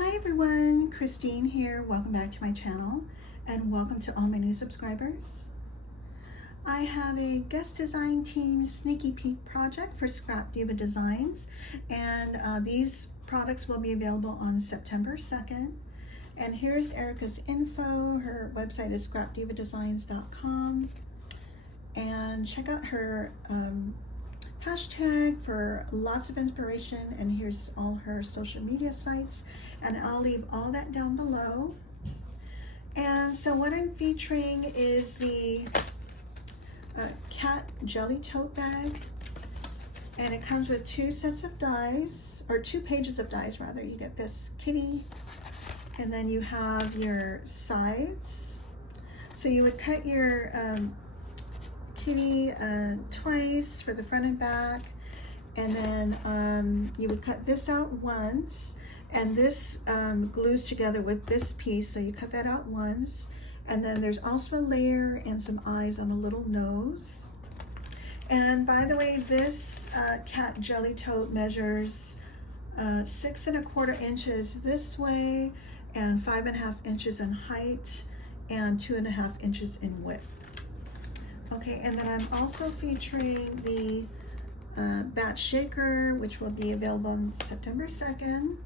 Hi everyone, Christine here. Welcome back to my channel and welcome to all my new subscribers. I have a guest design team sneaky peek project for Scrap Diva Designs, and these products will be available on September 2nd. And here's Erica's info. Her website is scrapdivadesigns.com, and check out her hashtag for lots of inspiration, and here's all her social media sites, and I'll leave all that down below. And so what I'm featuring is the cat jelly tote bag, and it comes with two sets of dies, or 2 pages of dies rather. You get this kitty, and then you have your sides. So you would cut your kitty twice for the front and back, and then you would cut this out once, and this glues together with this piece, so you cut that out once, and then there's also a layer and some eyes on a little nose. And by the way, this cat jelly tote measures 6 1/4 inches this way and 5 1/2 inches in height and 2 1/2 inches in width. Okay, and then I'm also featuring the batch shaker, which will be available on September 2nd.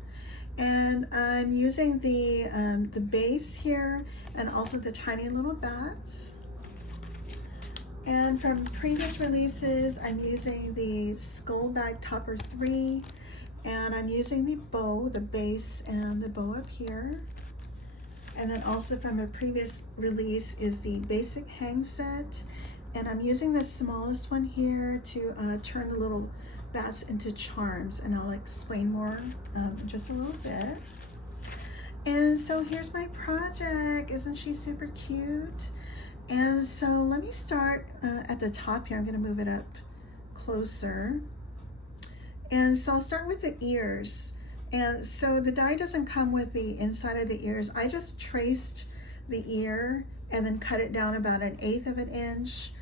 And I'm using the base here and also the tiny little bats. And from previous releases, I'm using the Skull Bag Topper 3, and I'm using the bow, the base and the bow up here. And then also from a previous release is the basic hang set. And I'm using the smallest one here to turn the little bats into charms, and I'll explain more in just a little bit. And so here's my project. Isn't she super cute? And so let me start at the top here. I'm going to move it up closer. And so I'll start with the ears. And so the die doesn't come with the inside of the ears. I just traced the ear and then cut it down about 1/8 of an inch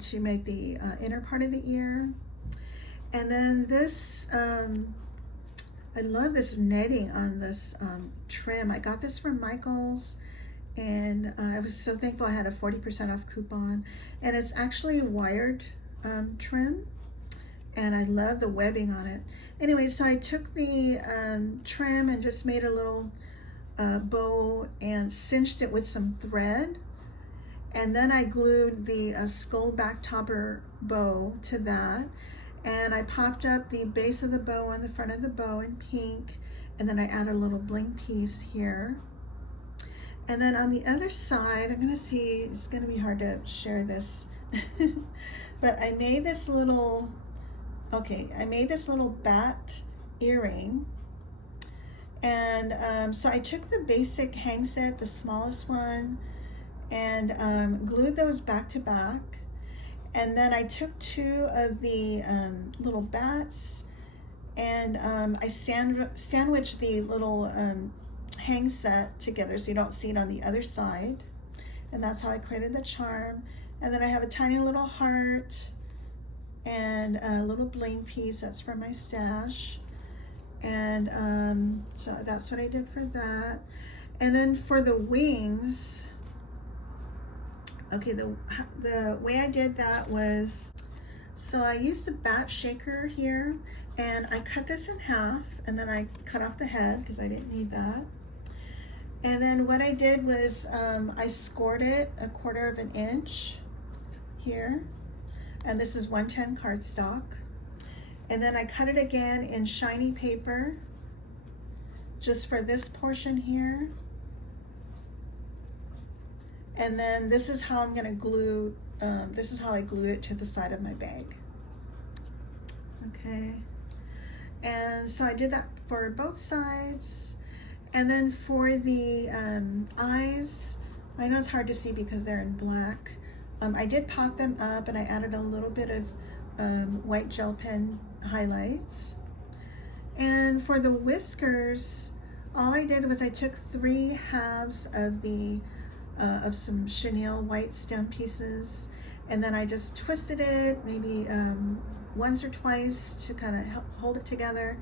to make the inner part of the ear. And then this, I love this netting on this trim. I got this from Michael's, and I was so thankful I had a 40% off coupon. And it's actually wired trim, and I love the webbing on it. Anyway, so I took the trim and just made a little bow and cinched it with some thread. And then I glued the skull back topper bow to that. And I popped up the base of the bow on the front of the bow in pink. And then I added a little bling piece here. And then on the other side, I'm gonna see, it's gonna be hard to share this. But I made this little, I made this little bat earring. And so I took the basic hang set, the smallest one, and glued those back to back. And then I took 2 of the little bats, and I sandwiched the little hang set together so you don't see it on the other side. And that's how I created the charm. And then I have a tiny little heart and a little bling piece. That's for my stash. And so that's what I did for that. And then for the wings, okay, the way I did that was, so I used a bat shaker here, and I cut this in half, and then I cut off the head because I didn't need that. And then what I did was I scored it 1/4 of an inch here, and this is 110 cardstock. And then I cut it again in shiny paper just for this portion here. And then this is how I'm gonna glue, this is how I glued it to the side of my bag. Okay, and so I did that for both sides. And then for the eyes, I know it's hard to see because they're in black. I did pop them up, and I added a little bit of white gel pen highlights. And for the whiskers, all I did was I took 3 halves of the of some chenille white stem pieces, and then I just twisted it maybe once or twice to kind of help hold it together.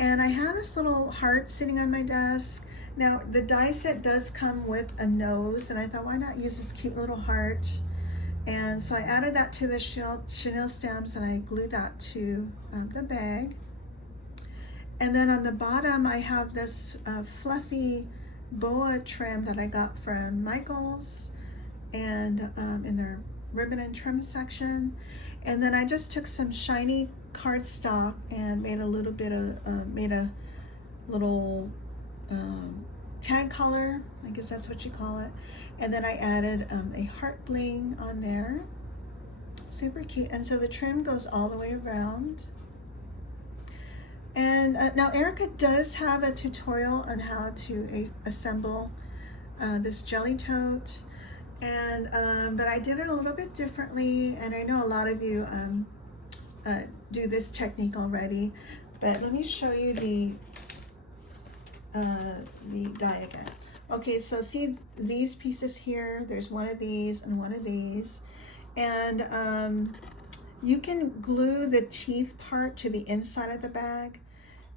And I have this little heart sitting on my desk. Now the die set does come with a nose, and I thought, why not use this cute little heart? And so I added that to the chenille stamps, and I glued that to the bag. And then on the bottom, I have this fluffy boa trim that I got from Michaels, and in their ribbon and trim section. And then I just took some shiny cardstock and made a little bit of made a little tag color, I guess that's what you call it. And then I added a heart bling on there, super cute. And so the trim goes all the way around. And now Erica does have a tutorial on how to assemble this jelly tote, and but I did it a little bit differently, and I know a lot of you do this technique already, but let me show you the die again. Okay, so see these pieces here, there's one of these and one of these, and you can glue the teeth part to the inside of the bag.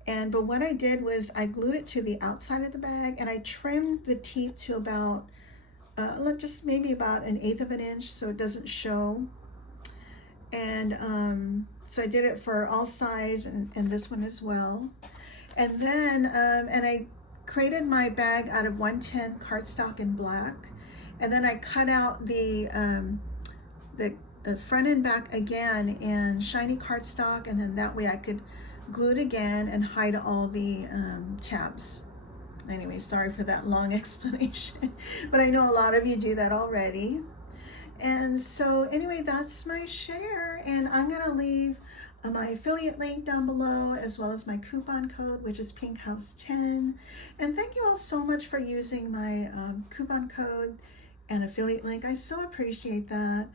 But what I did was I glued it to the outside of the bag, and I trimmed the teeth to about, just maybe about 1/8 of an inch so it doesn't show. And so I did it for all sides and this one as well. And then, and I created my bag out of 110 cardstock in black. And then I cut out the front and back again in shiny cardstock, and then that way I could glue it again and hide all the tabs. Anyway, sorry for that long explanation, but I know a lot of you do that already. And so anyway, that's my share, and I'm gonna leave my affiliate link down below, as well as my coupon code, which is PinkHouse10. And thank you all so much for using my coupon code and affiliate link. I so appreciate that.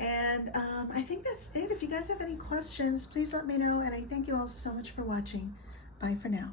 And I think that's it. If you guys have any questions, please let me know. And I thank you all so much for watching. Bye for now.